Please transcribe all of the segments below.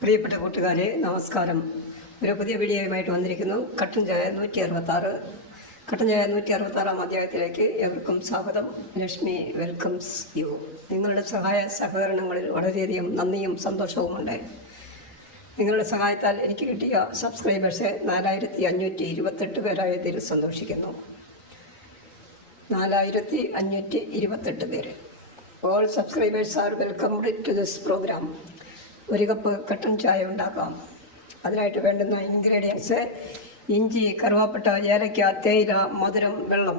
പ്രിയപ്പെട്ട കൂട്ടുകാരെ നമസ്കാരം. ഒരു പുതിയ വീഡിയോയുമായിട്ട് വന്നിരിക്കുന്നു. കട്ടൻ ചായ 166 കട്ടൻ ചായ 166 അധ്യായത്തിലേക്ക് ഏവർക്കും സ്വാഗതം. Lakshmi welcomes U. നിങ്ങളുടെ സഹായ സഹകരണങ്ങളിൽ വളരെയധികം നന്ദിയും സന്തോഷവുമുണ്ട്. നിങ്ങളുടെ സഹായത്താൽ എനിക്ക് കിട്ടിയ സബ്സ്ക്രൈബേഴ്സ് 4528 പേരായതിൽ സന്തോഷിക്കുന്നു. 4528 പേര്. All subscribers are welcomed to this program. ഒരു കപ്പ് കട്ടൻ ചായ ഉണ്ടാക്കാം. അതിനായിട്ട് വേണ്ടുന്ന ഇൻഗ്രീഡിയൻസ്: ഇഞ്ചി, കറുവാപ്പട്ട, ഏലക്ക, തേയില, മധുരം, വെള്ളം.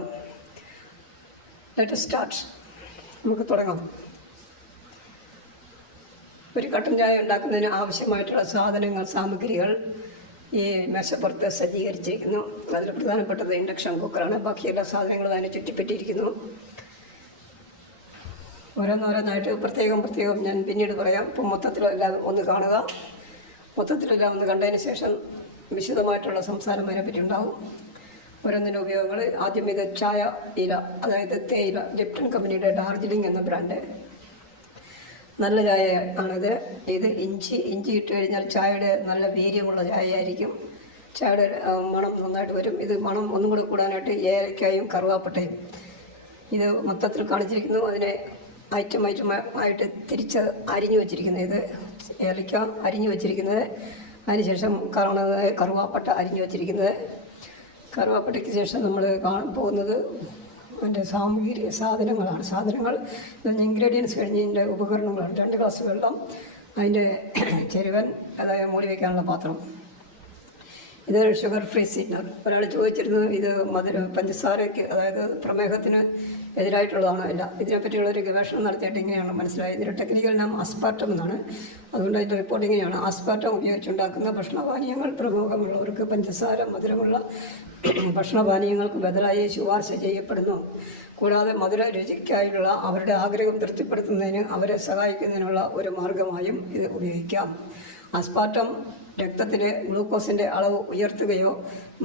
Let start. നമുക്ക് തുടങ്ങാം. ഒരു കട്ടൻ ചായ ഉണ്ടാക്കുന്നതിന് ആവശ്യമായിട്ടുള്ള സാധനങ്ങൾ, സാമഗ്രികൾ ഈ മേശപ്പുറത്ത് സജ്ജീകരിച്ചിരിക്കുന്നു. അതിൽ പ്രധാനപ്പെട്ടത് ഇൻഡക്ഷൻ കുക്കറാണ്. ബാക്കിയെല്ലാ സാധനങ്ങളും അതിനെ ചുറ്റിപ്പറ്റിയിരിക്കുന്നു. ഓരോന്നോരോന്നായിട്ട് പ്രത്യേകം ഞാൻ പിന്നീട് പറയാം. ഇപ്പം മൊത്തത്തിലെല്ലാം ഒന്ന് കാണുക. മൊത്തത്തിലെല്ലാം ഒന്ന് കണ്ടതിന് ശേഷം വിശദമായിട്ടുള്ള സംസാരം അതിനെപ്പറ്റി ഉണ്ടാകും. ഓരോന്നിൻ്റെ ഉപയോഗങ്ങൾ. ആദ്യം ഇത് ചായ ഇല, അതായത് തേയില. ലിപ്ടൺ കമ്പനിയുടെ ഡാർജിലിംഗ് എന്ന ബ്രാൻഡ് നല്ല ചായ ആണിത്. ഇത് ഇഞ്ചി ഇട്ട് കഴിഞ്ഞാൽ ചായയുടെ നല്ല വീര്യമുള്ള ചായയായിരിക്കും. ചായയുടെ മണം നന്നായിട്ട് വരും. ഇത് മണം ഒന്നും കൂടെ കൂടാനായിട്ട് ഏലക്കായും കറുവാപ്പട്ടയും ഇത് മൊത്തത്തിൽ കാണിച്ചിരിക്കുന്നു. അതിനെ ഐറ്റമായിട്ട് തിരിച്ച് അരിഞ്ഞു വച്ചിരിക്കുന്നത്. ഇത് ഏലക്ക അരിഞ്ഞു വച്ചിരിക്കുന്നത്. അതിനുശേഷം കറുവാപ്പട്ട അരിഞ്ഞു വച്ചിരിക്കുന്നത്. കറുവാപ്പട്ടയ്ക്ക് ശേഷം നമ്മൾ കാണാൻ പോകുന്നത് അതിൻ്റെ സാധനങ്ങളാണ്. സാധനങ്ങൾ ഇൻഗ്രീഡിയൻസ് കഴിഞ്ഞ് ഇതിൻ്റെ ഉപകരണങ്ങളാണ്. 2 ഗ്ലാസ് വെള്ളം, അതിൻ്റെ ചെരുവൻ, അതായത് മൂടി വയ്ക്കാനുള്ള പാത്രം. ഇതൊരു ഷുഗർ ഫ്രീ സ്വീറ്റ്നർ. ഒരാൾ ചോദിച്ചിരുന്നത് ഇത് പഞ്ചസാരയ്ക്ക്, അതായത് പ്രമേഹത്തിന് എതിരായിട്ടുള്ളതാണോ? ഇല്ല. ഇതിനെപ്പറ്റിയുള്ളൊരു ഗവേഷണം നടത്തിയിട്ട് ഇങ്ങനെയാണ് മനസ്സിലായത്. ഇതിൻ്റെ ടെക്നിക്കൽ നാം അസ്പാർട്ടം എന്നാണ്. അതുകൊണ്ട് അതിൻ്റെ റിപ്പോർട്ട് ഇങ്ങനെയാണ്: ആസ്പാർട്ടം ഉപയോഗിച്ചുണ്ടാക്കുന്ന ഭക്ഷണപാനീയങ്ങൾ പ്രമേഹമുള്ളവർക്ക് പഞ്ചസാര മധുരമുള്ള ഭക്ഷണപാനീയങ്ങൾക്ക് ബദലായി ശുപാർശ ചെയ്യപ്പെടുന്നു. കൂടാതെ മധുര രുചിക്കായുള്ള അവരുടെ ആഗ്രഹം തൃപ്തിപ്പെടുത്തുന്നതിന് അവരെ സഹായിക്കുന്നതിനുള്ള ഒരു മാർഗമായും ഇത് ഉപയോഗിക്കാം. ആസ്പാർട്ടം രക്തത്തിലെ ഗ്ലൂക്കോസിൻ്റെ അളവ് ഉയർത്തുകയോ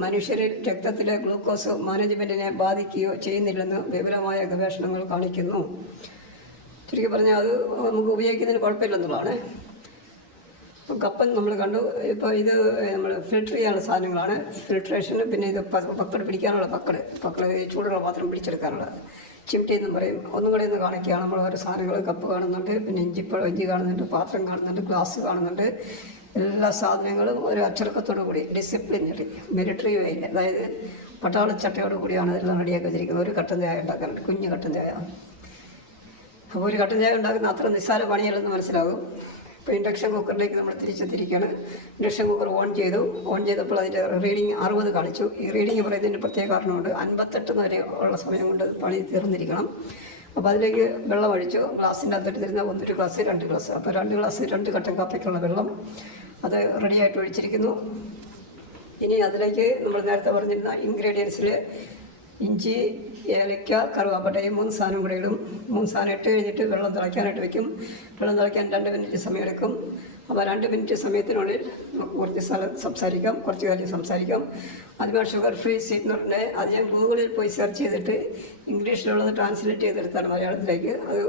മനുഷ്യരിൽ രക്തത്തിലെ ഗ്ലൂക്കോസ് മാനേജ്മെൻറ്റിനെ ബാധിക്കുകയോ ചെയ്യുന്നില്ലെന്ന് വിപുലമായ ഗവേഷണങ്ങൾ കാണിക്കുന്നു. ചുരുക്കി പറഞ്ഞാൽ അത് നമുക്ക് ഉപയോഗിക്കുന്നതിന് കുഴപ്പമില്ലെന്നുള്ളതാണ്. ഇപ്പം കപ്പൻ നമ്മൾ കണ്ടു. ഇപ്പോൾ ഇത് നമ്മൾ ഫിൽറ്റർ ചെയ്യാനുള്ള സാധനങ്ങളാണ്. ഫിൽട്രേഷന്. പിന്നെ ഇത് പക്കട് പിടിക്കാനുള്ള പക്കട് ചൂടുള്ള പാത്രം പിടിച്ചെടുക്കാനുള്ള ചിമിട്ടി എന്നും പറയും. ഒന്നും കൂടെ ഒന്ന് കാണിക്കുകയാണ്. നമ്മൾ ഓരോ സാധനങ്ങൾ. കപ്പ് കാണുന്നുണ്ട്, പിന്നെ ഇഞ്ചി കാണുന്നുണ്ട്, പാത്രം കാണുന്നുണ്ട്, ഗ്ലാസ് കാണുന്നുണ്ട്. എല്ലാ സാധനങ്ങളും ഒരു അച്ചടക്കത്തോടു കൂടി, ഡിസിപ്ലിനറി, മിലിറ്ററി വേയിൽ, അതായത് പട്ടാളച്ചട്ടയോടു കൂടിയാണ് ഇതെല്ലാം റെഡിയാക്കി വെച്ചിരിക്കുന്നത്. ഒരു കട്ടൻ ചായ ഉണ്ടാക്കാനുണ്ട്, കുഞ്ഞു കട്ടൻ ചായ. അപ്പോൾ ഒരു കട്ടൻ ചായ ഉണ്ടാക്കുന്ന അത്ര നിസ്സാര പണിയല്ലെന്ന് മനസ്സിലാകും. ഇപ്പോൾ ഇൻഡക്ഷൻ കുക്കറിലേക്ക് നമ്മൾ തിരിച്ചെത്തിയിരിക്കുകയാണ്. ഇൻഡക്ഷൻ കുക്കർ ഓൺ ചെയ്തപ്പോൾ അതിൻ്റെ റീഡിങ് 60 കാണിച്ചു. ഈ റീഡിങ് പറയുന്നതിന് പ്രത്യേക കാരണമുണ്ട്. 58 വരെ ഉള്ള സമയം കൊണ്ട് പണി തീർന്നിരിക്കണം. അപ്പോൾ അതിലേക്ക് വെള്ളം ഒഴിച്ചു. ഗ്ലാസിൻ്റെ അകത്തെടുത്തിരുന്ന 1 ഗ്ലാസ് 2 ഗ്ലാസ്. അപ്പോൾ 2 ഗ്ലാസ് 2 കട്ടൻ കാപ്പിക്കുള്ള വെള്ളം അത് റെഡിയായിട്ട് ഒഴിച്ചിരിക്കുന്നു. ഇനി അതിലേക്ക് നമ്മൾ നേരത്തെ പറഞ്ഞിരുന്ന ഇൻഗ്രീഡിയൻസിൽ ഇഞ്ചി, ഏലക്ക, കറുവാപ്പട്ടയും 3 സാധനം കൂടെ ഇടും. 3 സാധനം ഇട്ട് കഴിഞ്ഞിട്ട് വെള്ളം തിളയ്ക്കാനായിട്ട് വയ്ക്കും. വെള്ളം തിളയ്ക്കാൻ 2 മിനിറ്റ് സമയമെടുക്കും. അപ്പോൾ 2 മിനിറ്റ് സമയത്തിനുള്ളിൽ നമുക്ക് കുറച്ച് കാര്യം സംസാരിക്കാം. അതുപോലെ ഷുഗർ ഫ്രീ സ്വീറ്റ്നറിൻ്റെ അത് ഞാൻ ഗൂഗിളിൽ പോയി സെർച്ച് ചെയ്തിട്ട് ഇംഗ്ലീഷിലുള്ളത് ട്രാൻസ്ലേറ്റ് ചെയ്തെടുത്താണ് മലയാളത്തിലേക്ക്. അത്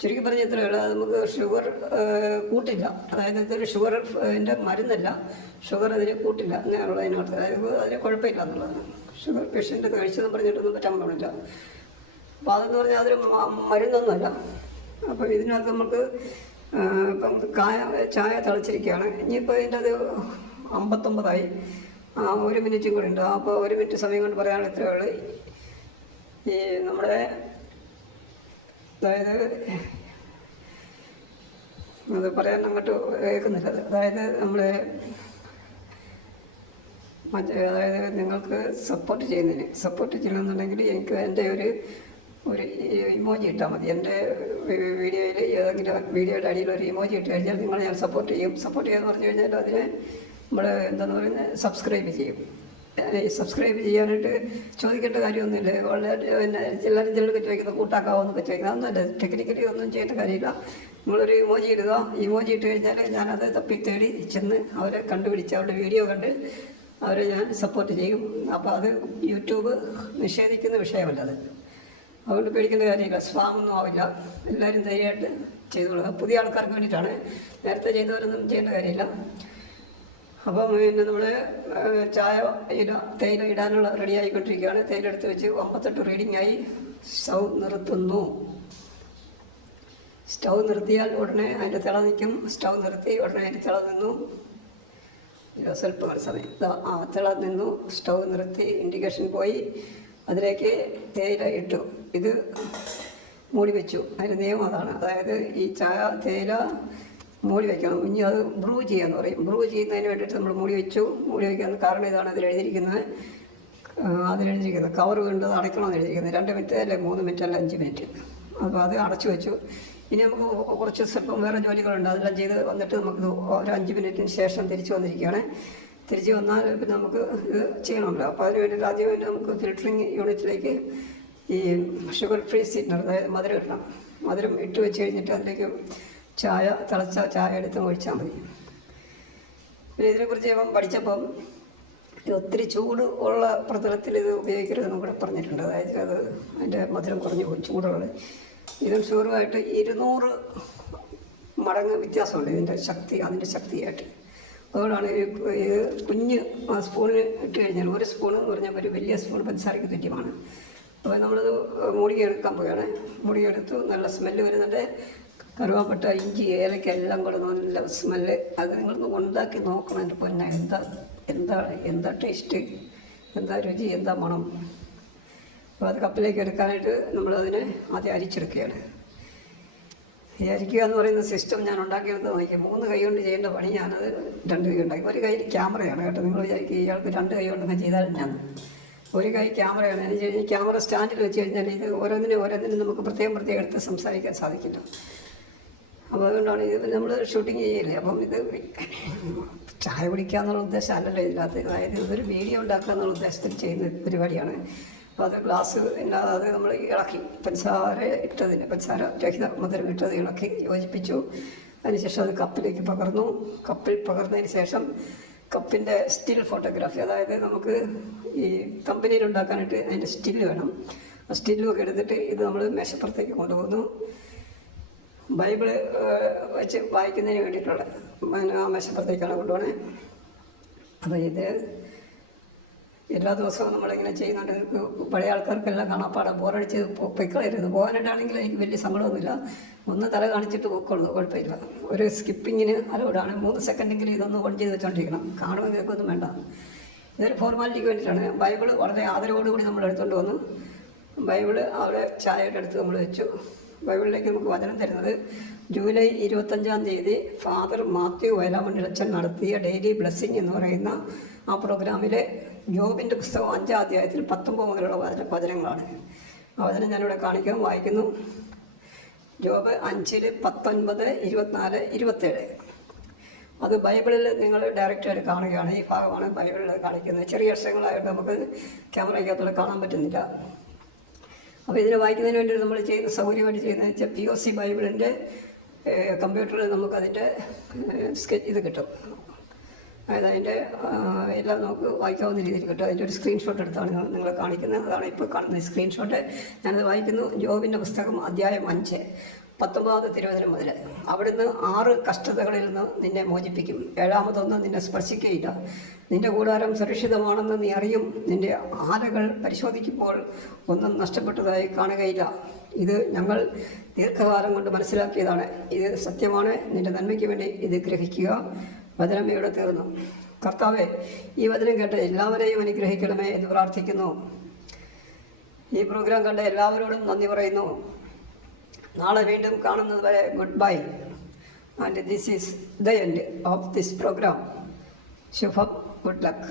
ചുരുക്കി പറഞ്ഞ ഇത്രയുള്ള നമുക്ക് ഷുഗർ കൂട്ടില്ല. അതായത് ഇതൊരു ഷുഗറിൻ്റെ മരുന്നല്ല. ഷുഗർ അതിനെ കൂട്ടില്ല അങ്ങനെയുള്ള അതിനകത്ത്. അതായത് അതിന് കുഴപ്പമില്ല എന്നുള്ളതാണ്. ഷുഗർ പേഷ്യൻ്റ് കഴിച്ചതെന്ന് പറഞ്ഞിട്ടൊന്നും പറ്റാൻ പാടില്ല. അപ്പോൾ അതെന്ന് പറഞ്ഞാൽ അതൊരു മരുന്നൊന്നുമല്ല. അപ്പോൾ ഇതിനകത്ത് നമുക്ക് ഇപ്പം ചായ തിളച്ചിരിക്കുകയാണ്. ഇനിയിപ്പോൾ ഇതിൻ്റെ അത് 59 1 മിനിറ്റും കൂടി ഉണ്ട്. അപ്പോൾ 1 മിനിറ്റ് സമയം കൊണ്ട് പറയാനുള്ള ഇത്രയേ ഉള്ളൂ. ഈ നമ്മുടെ അതായത് അത് പറയാൻ അങ്ങോട്ട് കേൾക്കുന്നില്ല. അതായത് നിങ്ങൾക്ക് സപ്പോർട്ട് ചെയ്യണമെന്നുണ്ടെങ്കിൽ എനിക്ക് എൻ്റെ ഒരു ഇമോജി ഇട്ടാൽ മതി. എൻ്റെ വീഡിയോയിൽ ഏതെങ്കിലും വീഡിയോയുടെ അടിയിൽ ഒരു ഇമോജി ഇട്ട് കഴിഞ്ഞാൽ ഞാൻ സപ്പോർട്ട് ചെയ്യും. സപ്പോർട്ട് ചെയ്യാമെന്ന് പറഞ്ഞു കഴിഞ്ഞാൽ അതിനെ നമ്മൾ എന്താണെന്ന് പറയുന്നത് സബ്സ്ക്രൈബ് ചെയ്യും. സബ്സ്ക്രൈബ് ചെയ്യാനായിട്ട് ചോദിക്കേണ്ട കാര്യമൊന്നുമില്ല. വളരെ എല്ലാവരും ചിലർക്ക് ചോദിക്കുന്നത് കൂട്ടാക്കാവെന്നൊക്കെ ചോദിക്കുന്നത്. അതൊന്നുമല്ല. ടെക്നിക്കലി ഒന്നും ചെയ്യേണ്ട കാര്യമില്ല. നിങ്ങളൊരു ഇമോജി ഇടുക. ഇമോജി ഇട്ട് കഴിഞ്ഞാൽ ഞാനത് തേടി ചെന്ന് അവരെ കണ്ടുപിടിച്ച് അവരുടെ വീഡിയോ കണ്ട് അവരെ ഞാൻ സപ്പോർട്ട് ചെയ്യും. അപ്പോൾ അത് യൂട്യൂബ് നിഷേധിക്കുന്ന വിഷയമല്ല. അത് അതുകൊണ്ട് പേടിക്കേണ്ട കാര്യമില്ല. സ്പാമൊന്നും ആവില്ല. എല്ലാവരും ധൈര്യമായിട്ട് ചെയ്തു കൊടുക്കുക. പുതിയ ആൾക്കാർക്ക് വേണ്ടിയിട്ടാണ്, നേരത്തെ ചെയ്തവരൊന്നും ചെയ്യേണ്ട കാര്യമില്ല. അപ്പം പിന്നെ നമ്മൾ ചായ തേയില ഇടാനുള്ള റെഡി ആയിക്കൊണ്ടിരിക്കുകയാണ്. തേയില എടുത്ത് വെച്ച് 58 റീഡിംഗ് ആയി. സ്റ്റൗ നിർത്തുന്നു. സ്റ്റൗ നിർത്തിയാൽ ഉടനെ അതിൻ്റെ തിള നിൽക്കും. സ്റ്റൗ നിർത്തി ഉടനെ അതിൻ്റെ തിള നിന്നു. സ്വല്പം സമയം തിള നിന്നു. സ്റ്റൗ നിർത്തി, ഇൻഡിക്കേഷൻ പോയി. അതിലേക്ക് തേയില ഇട്ടു. ഇത് മൂടി വെച്ചു. അതിൻ്റെ നിയമം അതാണ്. അതായത് ഈ ചായ തേയില മൂടി വയ്ക്കണം. ഇനി അത് ബ്രൂ ചെയ്യാന്ന് പറയും. ബ്രൂ ചെയ്യുന്നതിന് വേണ്ടിയിട്ട് നമ്മൾ മൂടി വെച്ചു. മൂടി വയ്ക്കാൻ കാരണം ഇതാണ് അതിലെഴുതിയിരിക്കുന്നത്. കവർ വീണ്ടത് അടയ്ക്കണമെന്ന് എഴുതിയിരിക്കുന്നത്. 2 മിനിറ്റ് അല്ലെ 3 മിനിറ്റ് അല്ല 5 മിനിറ്റ്. അപ്പോൾ അത് അടച്ചു വെച്ചു. ഇനി നമുക്ക് കുറച്ച് സ്വല്പം വേറെ ജോലികളുണ്ട്. അതെല്ലാം ചെയ്ത് വന്നിട്ട് നമുക്ക് ഒരു 5 മിനിറ്റിന് ശേഷം തിരിച്ചു വന്നിരിക്കുകയാണ്. തിരിച്ച് വന്നാൽ പിന്നെ നമുക്ക് ഇത് ചെയ്യണമല്ലോ. അപ്പോൾ അതിന് വേണ്ടിയിട്ട് ആദ്യം നമുക്ക് ഫിൽറ്ററിങ് യൂണിറ്റിലേക്ക് ഈ ഷുഗർ ഫ്രീ സ്വീറ്റ്നർ, അതായത് മധുരം ഇടണം. മധുരം ഇട്ട് വെച്ച് കഴിഞ്ഞിട്ട് അതിലേക്ക് തിളച്ച ചായ എടുത്ത് ഒഴിച്ചാൽ മതി. പിന്നെ ഇതിനെക്കുറിച്ച് ഞാൻ പഠിച്ചപ്പം ഒത്തിരി ചൂട് ഉള്ള പ്രതലത്തിൽ ഇത് ഉപയോഗിക്കരുതെന്നും കൂടെ പറഞ്ഞിട്ടുണ്ട്. അതായത് അത് അതിൻ്റെ മധുരം കുറഞ്ഞു പോകും ചൂടുള്ളത്. ഇതും ഷുഗറുമായിട്ട് 200 മടങ്ങ് വ്യത്യാസമുണ്ട് അതിൻ്റെ ശക്തിയായിട്ട്. അതുകൊണ്ടാണ് ഇത് കുഞ്ഞ് സ്പൂണിന് ഇട്ട് കഴിഞ്ഞാൽ 1 സ്പൂൺ എന്ന് പറഞ്ഞാൽ ഒരു വലിയ സ്പൂൺ പഞ്ചസാരയ്ക്ക് തുല്യമാണ്. അപ്പോൾ നമ്മളത് മുടിയെടുക്കാൻ പോവുകയാണ്. മുടിയെടുത്തു. നല്ല സ്മെല്ല് വരുന്നുണ്ട്. കറുവാപ്പട്ട, ഇഞ്ചി, ഏലക്ക എല്ലാം കൂടെ നല്ല സ്മെല്ല്. അത് നിങ്ങളൊന്ന് ഉണ്ടാക്കി നോക്കണം. എൻ്റെ പൊന്നെ, എന്താ ടേസ്റ്റ്, എന്താ രുചി, എന്താ മണം. അപ്പോൾ അത് കപ്പിലേക്ക് എടുക്കാനായിട്ട് നമ്മളതിനെ ആദ്യം അരിച്ചെടുക്കുകയാണ്. ഈ അരിക്കുക എന്ന് പറയുന്ന സിസ്റ്റം ഞാൻ ഉണ്ടാക്കിയെടുത്ത് നോക്കിയാൽ 3 കൈ കൊണ്ട് ചെയ്യേണ്ട പണി ഞാനത് 2 കൈ ഉണ്ടാക്കി. ഒരു കയ്യിൽ ക്യാമറയാണ് കേട്ടോ. നിങ്ങൾ വിചാരിക്കുക ഇയാൾക്ക് 2 കൈ കൊണ്ടൊക്കെ ചെയ്താൽ ഞാൻ. ഒരു കൈ ക്യാമറയാണ്. എന്ന് വെച്ച് കഴിഞ്ഞാൽ ക്യാമറ സ്റ്റാൻഡിൽ വെച്ച് കഴിഞ്ഞാൽ ഇത് ഓരോന്നിനും നമുക്ക് പ്രത്യേകം എടുത്ത് സംസാരിക്കാൻ സാധിക്കില്ല. അപ്പോൾ അതുകൊണ്ടാണ് ഇത് നമ്മൾ ഷൂട്ടിങ് ചെയ്യില്ലേ. അപ്പം ഇത് ചായ കുടിക്കുക എന്നുള്ള ഉദ്ദേശം അല്ലല്ലോ ഇതിനകത്ത്. അതായത് ഇതൊരു വീഡിയോ ഉണ്ടാക്കുക എന്നുള്ള ഉദ്ദേശത്തിൽ ചെയ്യുന്ന പരിപാടിയാണ്. അപ്പോൾ അത് ഗ്ലാസ് ഇല്ലാതെ നമ്മൾ ഇളക്കി പഞ്ചസാര രഹിത മധുരം ഇട്ടത് ഇളക്കി യോജിപ്പിച്ചു. അതിനുശേഷം അത് കപ്പിലേക്ക് പകർന്നു. കപ്പിൽ പകർന്നതിന് ശേഷം കപ്പിൻ്റെ സ്റ്റിൽ ഫോട്ടോഗ്രാഫി, അതായത് നമുക്ക് ഈ കമ്പനിയിൽ ഉണ്ടാക്കാനായിട്ട് അതിൻ്റെ സ്റ്റില്ല് വേണം. ആ സ്റ്റില്ലൊക്കെ എടുത്തിട്ട് ഇത് നമ്മൾ മേശപ്പുറത്തേക്ക് കൊണ്ടുപോകുന്നു. ബൈബിള് വെച്ച് വായിക്കുന്നതിന് വേണ്ടിയിട്ടുള്ള ആ മേശപ്പുറത്തേക്കാണ് കൊണ്ടുപോകണേ. അപ്പോൾ ഇത് എല്ലാ ദിവസവും നമ്മളിങ്ങനെ ചെയ്യുന്നുണ്ട്. പഴയ ആൾക്കാർക്കെല്ലാം കാണാപ്പാടാ. ബോറടിച്ച് പൊയ്ക്കളരുത്. പോകാനായിട്ടാണെങ്കിൽ എനിക്ക് വലിയ സങ്കടമൊന്നുമില്ല. ഒന്ന് തല കാണിച്ചിട്ട് പോയിക്കൊള്ളു, കുഴപ്പമില്ല. ഒരു സ്കിപ്പിങ്ങിന് അലോടാണ്. 3 സെക്കൻഡെങ്കിലും ഇതൊന്ന് ഓൺ ചെയ്ത് വെച്ചോണ്ടിരിക്കണം. കാണുമ്പോൾ കേൾക്കൊന്നും വേണ്ട. ഇതൊരു ഫോർമാലിറ്റിക്ക് വേണ്ടിയിട്ടാണ്. ബൈബിള് വളരെ ആദരവോടുകൂടി നമ്മൾ എടുത്തുകൊണ്ട് വന്നു. ബൈബിള് അവിടെ ചായയുടെ അടുത്ത് നമ്മൾ വെച്ചു. ബൈബിളിലേക്ക് നമുക്ക് വചനം തരുന്നത് ജൂലൈ 25-ാം തീയതി ഫാദർ മാത്യു വയലാമണ്ണിലച്ചൻ നടത്തിയ ഡെയിലി ബ്ലെസ്സിങ് എന്ന് പറയുന്ന ആ പ്രോഗ്രാമിലെ ജോബിൻ്റെ പുസ്തകം 5-ാം അധ്യായത്തിൽ 19 മുതലുള്ള വചനങ്ങളാണ്. ആ വചനം ഞാനിവിടെ കാണിക്കാം, വായിക്കുന്നു. ജോബ് 5-ൽ 19, 24, 27. അത് ബൈബിളിൽ നിങ്ങൾ ഡയറക്റ്റായിട്ട് കാണുകയാണ്. ഈ ഭാഗമാണ് ബൈബിളിൽ കാണിക്കുന്നത്. ചെറിയ അക്ഷരങ്ങളായിട്ട് നമുക്ക് ക്യാമറയ്ക്കകത്തുള്ള കാണാൻ പറ്റുന്നില്ല. അപ്പോൾ ഇതിനെ വായിക്കുന്നതിന് വേണ്ടി നമ്മൾ ചെയ്യുന്ന സൗകര്യമായിട്ട് ചെയ്യുന്നത് വെച്ചാൽ POC ബൈബിളിൻ്റെ കമ്പ്യൂട്ടറിൽ നമുക്കതിൻ്റെ ഇത് കിട്ടും. അതായത് അതിൻ്റെ എല്ലാം നമുക്ക് വായിക്കാവുന്ന രീതിയിൽ കിട്ടും. അതിൻ്റെ ഒരു സ്ക്രീൻഷോട്ട് എടുത്താണ് നിങ്ങളെ കാണിക്കുന്നത്. അതാണ് ഇപ്പോൾ കാണുന്ന സ്ക്രീൻഷോട്ട്. ഞാനത് വായിക്കുന്നു. ജോബിൻ്റെ പുസ്തകം അധ്യായം 5, 19 തിരുവചനം മുതൽ. അവിടുന്ന് 6 കഷ്ടതകളിൽ നിന്ന് നിന്നെ മോചിപ്പിക്കും. 7-മതൊന്നും നിന്നെ സ്പർശിക്കുകയില്ല. നിന്റെ കൂടാരം സുരക്ഷിതമാണെന്ന് നീ അറിയും. നിന്റെ ആലകൾ പരിശോധിക്കുമ്പോൾ ഒന്നും നഷ്ടപ്പെട്ടതായി കാണുകയില്ല. ഇത് ഞങ്ങൾ ദീർഘകാലം കൊണ്ട് മനസ്സിലാക്കിയതാണ്. ഇത് സത്യമാണ്. നിന്റെ നന്മയ്ക്ക് വേണ്ടി ഇത് ഗ്രഹിക്കുക. വചനം ഇവിടെ തീർന്നു. കർത്താവേ, ഈ വചനം കേട്ട എല്ലാവരെയും അനുഗ്രഹിക്കണമേ എന്ന് പ്രാർത്ഥിക്കുന്നു. ഈ പ്രോഗ്രാം കണ്ട എല്ലാവരോടും നന്ദി പറയുന്നു. നാളെ വീണ്ടും കാണുന്നത് വരെ good bye. And this is the end of this program. ശുഭം. Good luck.